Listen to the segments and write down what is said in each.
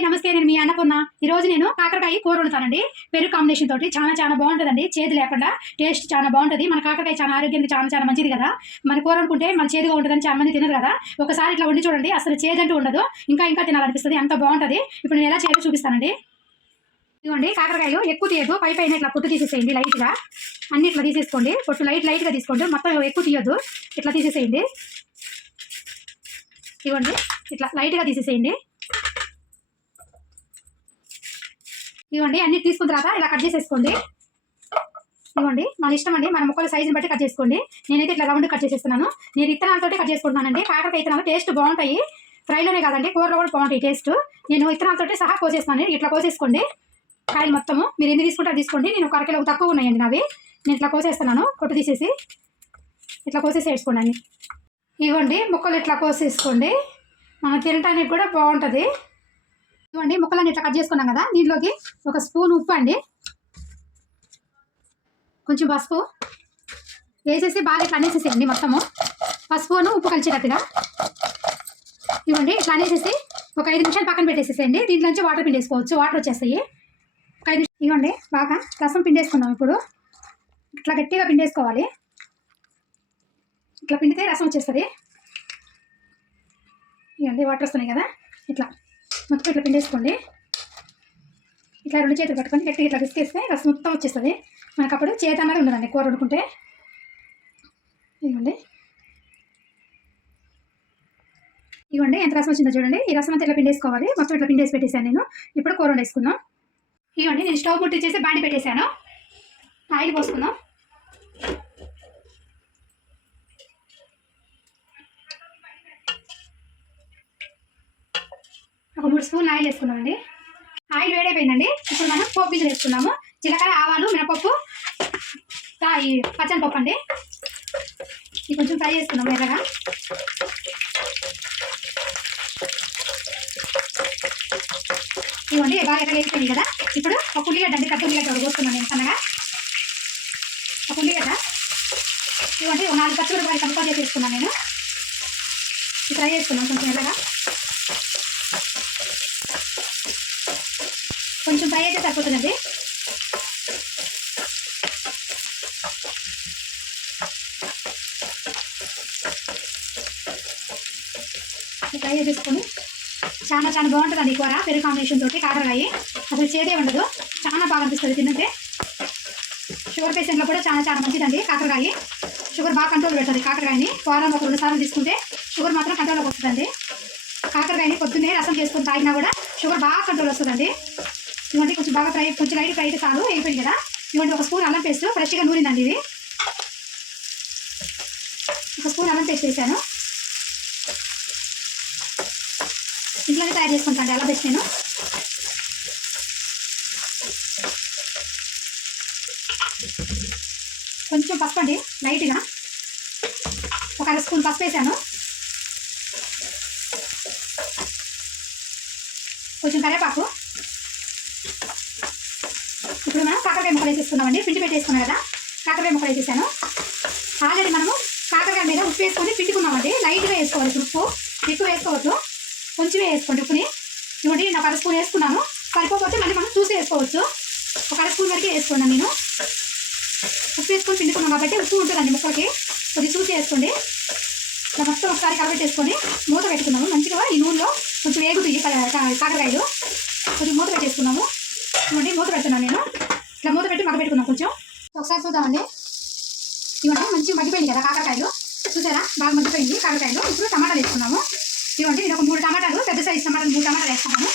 నమస్తే నేను మీ అన్నపూర్ణ. ఈ రోజు నేను కాకరకాయ కూర వండుతానండి. పెరుగు కాంబినేషన్ తోటి చాలా చాలా బాగుంటుందండి. చేదు లేకుండా టేస్ట్ చాలా బాగుంటుంది. మన కాకరకాయ చాలా ఆరోగ్యానికి చాలా చాలా మంచిది కదా. మన కూర వండుకుంటే మన చేదుగా ఉంటుందని చాలా మంది తినరు కదా. ఒకసారి ఇట్లా వండి చూడండి. అసలు చేదంటూ ఉండదు. ఇంకా ఇంకా తినాలనిపిస్తుంది. అంత బాగుంటుంది. ఇప్పుడు నేను ఎలా చేయాలో చూపిస్తానండి. ఇదిగోండి కాకరకాయలు ఎక్కువ తీయద్దు. పై పైన ఇట్లా పొట్టు తీసేసేయండి లైట్గా. అన్ని ఇట్లా తీసేసుకోండి. పొట్టు లైట్ లైట్గా తీసుకోండి. మొత్తం ఎక్కువ తీయొద్దు. ఇట్లా తీసేసేయండి. ఇవ్వండి ఇట్లా లైట్గా తీసేసేయండి. ఇవ్వండి అన్ని తీసుకున్న తర్వాత ఇలా కట్ చేసేసుకోండి. ఇవ్వండి మన ఇష్టం అండి. మన ముక్కల సైజుని బట్టి కట్ చేసుకోండి. నేనైతే ఇట్లా రౌండ్ కట్ చేసేస్తున్నాను. నేను ఇత్తనాలతోటి కట్ చేసుకుంటున్నానండి. కాకరకాయ ఇత్తనాలు టేస్ట్ బాగుంటాయి. ఫ్రైలోనే కాదండి కూరలో కూడా బాగుంటాయి టేస్ట్ నేను ఇత్తనాలతోటి సహా కోసేస్తాను ఇట్లా కోసేసుకోండి. కాయలు మొత్తము. మీరు ఎన్ని తీసుకుంటారు తీసుకోండి. నేను ఒక అరకిలో తక్కువ ఉన్నాయండి నావి. నేను ఇట్లా కోసేస్తున్నాను. కొట్టు తీసేసి ఇట్లా కోసేసి వేసుకోండి ఇవ్వండి ముక్కలు ఇట్లా కోసేసుకోండి. మనం తినడానికి కూడా బాగుంటుంది. ఇవ్వండి ముక్కలన్నీ ఇట్లా కట్ చేసుకున్నాం కదా దీంట్లోకి ఒక స్పూన్ ఉప్పు అండి. కొంచెం పసుపు వేసేసి బాగా ఇట్లా అనేసేసేయండి మొత్తము. పసుపును ఉప్పు కలిసేటట్టుగా. ఇవ్వండి ఇట్లా అనేసేసి ఒక ఐదు నిమిషాలు పక్కన పెట్టేసేసేయండి. దీంట్లోంచి వాటర్ పిండేసుకోవచ్చు వాటర్ వచ్చేస్తాయి. ఒక ఐదు ఇవ్వండి బాగా రసం పిండేసుకున్నాం ఇప్పుడు. ఇట్లా గట్టిగా పిండేసుకోవాలి. ఇట్లా పిండితే రసం వచ్చేస్తుంది. ఇవ్వండి వాటర్ వస్తున్నాయి కదా ఇట్లా. మొత్తం ఇట్లా పిండేసుకోండి. ఇట్లా రెండు చేతులు పట్టుకొని గట్టిగా ఇట్లా విసికేస్తే రసం మొత్తం వచ్చేస్తుంది. మనకు అప్పుడు చేత అన్నది ఉండదండి కూర వండుకుంటే. ఇవ్వండి ఇవ్వండి ఎంత రసం వచ్చిందో చూడండి. ఈ రసం అంతా ఇట్లా పిండేసుకోవాలి. మొత్తం ఇట్లా పిండేసి పెట్టేశాను నేను. ఇప్పుడు కూర వండేసుకుందాం. ఇవ్వండి నేను స్టవ్ ముట్టించేసి బాండి పెట్టేశాను. ఆయిల్ పోసుకుందాం. ఒక మూడు స్పూన్ ఆయిల్ వేసుకున్నామండి ఆయిల్ వేడైపోయిందండి. ఇప్పుడు మనం పోపు గింజలు వేసుకున్నాము జీలకర్ర ఆవాలు మినపప్పు ఈ పచ్చని పప్పు అండి. ఇది కొంచెం ఫ్రై చేసుకున్నాము ఎర్రగా ఇవ్వండి బాగా ఎర్రగా వేసిపోయింది కదా. ఇప్పుడు ఒక ఉల్లిగడ్డ అండి పెద్ద ఉల్లిగడ్డ ఒకటి కోసుకున్నాను నేను సన్నగా. ఒక ఉల్లిగడ్డ. ఇవ్వండి నాలుగు పచ్చిమిరపకాయలు కనుక చేసి వేసుకున్నాను నేను ఫ్రై చేసుకున్నాను కొంచెం ఎర్రగా కొంచెం ఫ్రై అయితే సరిపోతుందండి. ఈ ఫ్రై చేసుకొని చాలా చాలా బాగుంటుందండి ఈ కూర. పెరుగు కాంబినేషన్ తోటి కాకరకాయ అసలు చేదే ఉండదు. చాలా బాగా అనిపిస్తుంది తింటే షుగర్ పేషెంట్లో కూడా చాలా చాలా మంచిదండి కాకరకాయ షుగర్ బాగా కంట్రోల్ పెడుతుంది కాకరకాయని వారం ఒక రెండు సార్లు తీసుకుంటే షుగర్ మాత్రం కంట్రోల్లోకి వస్తుందండి. కాకరకాయని పొద్దున్నే రసం చేసుకొని తాగినా కూడా షుగర్ బాగా కంట్రోల్ వస్తుందండి. ఇవ్వండి కొంచెం బాగా ఫ్రై కొంచెం లైట్ ఫ్రై అయితే చాలు అయిపోయింది కదా? ఇవ్వండి ఒక స్పూన్ అల్లం పేస్ట్ ఫ్రెష్గా నూరిందండి ఇది. ఒక స్పూన్ అల్లం పేస్ట్ వేసాను. ఇంట్లోనే తయారు చేసుకుంటాను అల్లం పేస్ట్ నేను. కొంచెం పసుపు అండి లైట్గా ఒక అర స్పూన్ పసుపు వేసాను. కొంచెం కరివేపాకు ఇప్పుడు మనం కాకరకాయ ముక్కలు వేసేసుకున్నామండి పిండి పెట్టేసుకున్నాం కదా కాకరకాయ ముక్కలు వేసేసాను ఆల్రెడీ మనము కాకరకాయ మీద ఉప్పు వేసుకొని పిండుకున్నామండి. లైట్గా వేసుకోవాలి ఉప్పు ఎక్కువ వేసుకోవద్దు. కొంచెమే వేసుకోండి ఉప్పుని. ఇవ్వండి నాకు అర స్పూన్ వేసుకున్నాను. సరిపోతే మళ్ళీ మనం చూసి వేసుకోవచ్చు. ఒక అర స్పూన్ వరకే వేసుకున్నాను నేను. ఉప్పు వేసుకొని పిండుకున్నాం కాబట్టి ఉప్పు ఉంటుందండి ముక్కలకి. కొద్దిగా చూసి వేసుకోండి. మొత్తం ఒకసారి కలబెట్టేసుకొని మూత పెట్టుకున్నాము. మంచిగా ఈ నూనెలో కొంచెం వేగుతుంది కాకరకాయలు కొంచెం మూత పెట్టేసుకున్నాము ఇవ్వండి మూత పెడుతున్నాను నేను ఇట్లా మూత పెట్టి మగ పెట్టుకున్నాం కొంచెం ఒకసారి చూద్దామండి ఇవ్వండి మంచిగా మగ్గిపోయింది కదా కాకరకాయలు చూసారా బాగా కాకరకాయలు ఇప్పుడు టమాటాలు వేసుకున్నాము ఇవ్వండి ఇది ఒక మూడు టమాటాలు. పెద్ద సైజ్ టమాటాలు మూడు టమాటాలు వేసుకున్నాము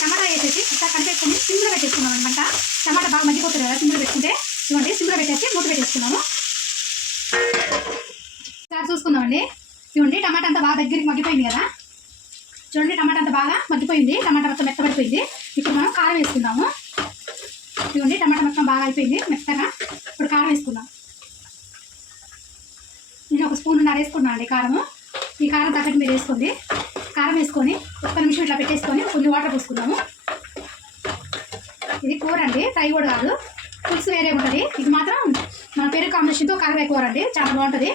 టమాటా వేసేసి ఇట్లా కలిపేసుకొని సిమ్లో పెట్టేసుకున్నాం అనమాట టమాటా బాగా మగ్గిపోతుంది కదా సిమ్లో పెట్టుకుంటే. ఇవ్వండి సిమ్లో పెట్టేసి మూత పెట్టేసుకున్నాము ఒకసారి చూసుకుందామండి. ఇవ్వండి టమాటా అంతా బాగా దగ్గరికి మగ్గిపోయింది కదా. చూడండి టమాటా అంతా బాగా మగ్గిపోయింది. టమాటా మొత్తం మెత్తబడిపోయింది. ఇప్పుడు మనం కారం వేసుకుందాము. ఇవ్వండి టమాటా మొత్తం బాగా అయిపోయింది మెత్తగా ఇప్పుడు కారం వేసుకుందాం నేను ఒక స్పూన్ ఉన్నర వేసుకున్నాను అండి కారము. ఈ కారం తగ్గట్టు మీరు వేసుకోండి. కారం వేసుకొని ఒక్క నిమిషం ఇట్లా పెట్టేసుకొని కొన్ని వాటర్ పోసుకుందాము. ఇది కూర అండి ఫ్రై కూడా కాదు. పులుసు వేరే ఉంటుంది. ఇది మాత్రం మన పెరుగు కాంబినేషన్తో కాకరకాయ కూర అండి. చాలా బాగుంటుంది.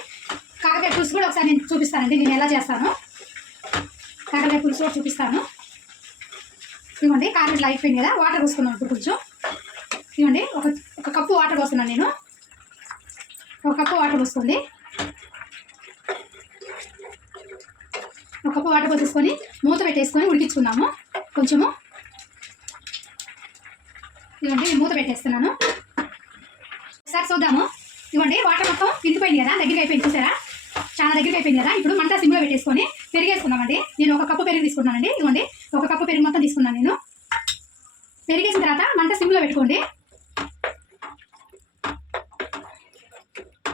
కాకరకాయ పులుసు కూడా ఒకసారి నేను చూపిస్తానండి. నేను ఎలా చేస్తాను. కాకరకాయ పులుసు కూడా చూపిస్తాను. ఇవ్వండి కారం ఇట్లా అయిపోయింది కదా. వాటర్ పోసుకున్నాను ఇప్పుడు కొంచెం. ఇవ్వండి ఒక ఒక కప్పు వాటర్ పోస్తున్నాను నేను. ఒక కప్పు వాటర్ పోసుకోండి. ఒక కప్పు వాటర్ పోసేసుకొని మూత పెట్టేసుకొని ఉడికించుకుందాము. కొంచెము. ఇవ్వండి నేను మూత పెట్టేస్తున్నాను. ఒకసారి చూద్దాము. ఇవ్వండి వాటర్ మొత్తం పిండిపోయింది కదా దగ్గరికి అయిపోయింది చూసారా? చాలా దగ్గరికి అయిపోయింది కదా. ఇప్పుడు మంట సిమ్లో పెట్టేసుకొని పెరిగేసుకున్నామండి నేను ఒక కప్పు పెరుగు తీసుకున్నానండి ఇవ్వండి ఒక కప్పు పెరుగు మొత్తం తీసుకున్నాను నేను. పెరిగేసిన తర్వాత మంట సిమ్లో పెట్టుకోండి.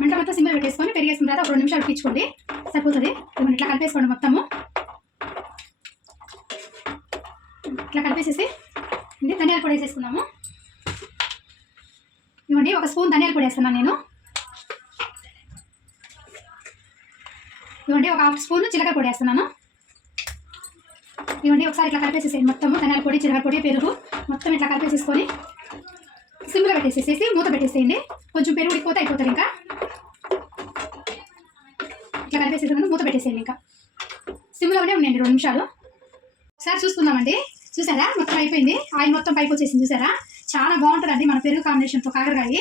మంట మొత్తం సిమ్లో పెట్టేసుకొని పెరిగేసిన తర్వాత ఒక రెండు నిమిషాలు పిచ్చుకోండి సరిపోతుంది? మనం ఇట్లా కలిపేసుకోండి మొత్తము. ఇట్లా కలిపేసేసి ఇది ధనియాల పొడి వేసేసుకుందాము. ఇవ్వండి ఒక స్పూన్ ధనియాల పొడి వేస్తున్నాను నేను. ఇవ్వండి ఒక హాఫ్ స్పూన్ జీలకర్ర పొడి వేస్తున్నాను. ఇవ్వండి ఒకసారి ఇట్లా కలిపేసేసేయండి మొత్తము. ధనియాల పొడి జీలకర్ర పొడి పెరుగు మొత్తం ఇట్లా కలిపేసేసుకొని సిమ్లో పెట్టేసేసేసి మూత పెట్టేసేయండి. కొంచెం పెరుగు ఉడికిపోతే అయిపోతుంది ఇంకా. ఇట్లా కలిపేసేసుకొని మూత పెట్టేసేయండి ఇంకా. సిమ్లోనే ఉండండి రెండు నిమిషాలు. ఒకసారి చూసుకుందామండి. చూసారా? మొత్తం అయిపోయింది. ఆయిల్ మొత్తం పైకి వచ్చేసింది. చూసారా? చాలా బాగుంటుందండి మన పెరుగు కాంబినేషన్తో కాకరకాయ.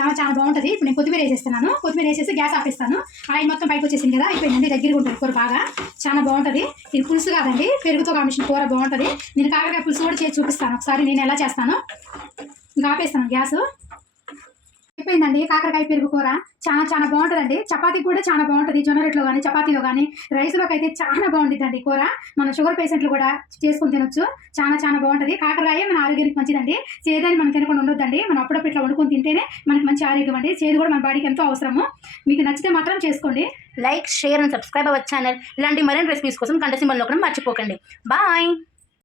చాలా చాలా బాగుంటుంది. ఇప్పుడు నేను కొత్తిమీర వేసేస్తున్నాను. కొత్తిమీర వేసేసి గ్యాస్ ఆపేస్తాను. ఆయిల్ మొత్తం పైకి వచ్చేసింది కదా? అయిపోయిందండి దగ్గరగా ఉంటుంది కూర బాగా. చాలా బాగుంటుంది. ఇది పులుసు కాదండి. పెరుగుతో కాంబినేషన్ కూర బాగుంటుంది. నేను కాకరకాయ పులుసు కూడా చేసి చూపిస్తాను. ఒకసారి నేను ఎలా చేస్తాను? ఇంకా ఆపేస్తాను గ్యాస్. అయిపోయిందండి. కాకరకాయ పెరుగు కూర చాలా చాలా బాగుంటుందండి. చపాతీ కూడా చాలా బాగుంటుంది. జొన్న రొట్టెలో కానీ చపాతీలో కానీ రైస్లోకి అయితే చాలా బాగుంటుందండి కూర. మన షుగర్ పేషెంట్లు కూడా చేసుకొని తినొచ్చు. చాలా చాలా బాగుంటుంది. కాకరకాయ మన ఆరోగ్యానికి మంచిదండి. చేదని మనం తినకుండా ఉండొద్దండి. మనం అప్పుడప్పుడు ఇట్లా వండుకొని తింటేనే మనకి మంచి ఆరోగ్యం అండి. చేదు కూడా మన బాడీకి ఎంతో అవసరము. మీకు నచ్చితే మాత్రం చేసుకోండి. లైక్ షేర్ అండ్ సబ్స్క్రైబ్ అవ్వచ్చు ఛానల్. ఇలాంటి మరిన్ని రెసిపీస్ కోసం గంట సింబల్ నొక్కడం మర్చిపోకండి. బాయ్!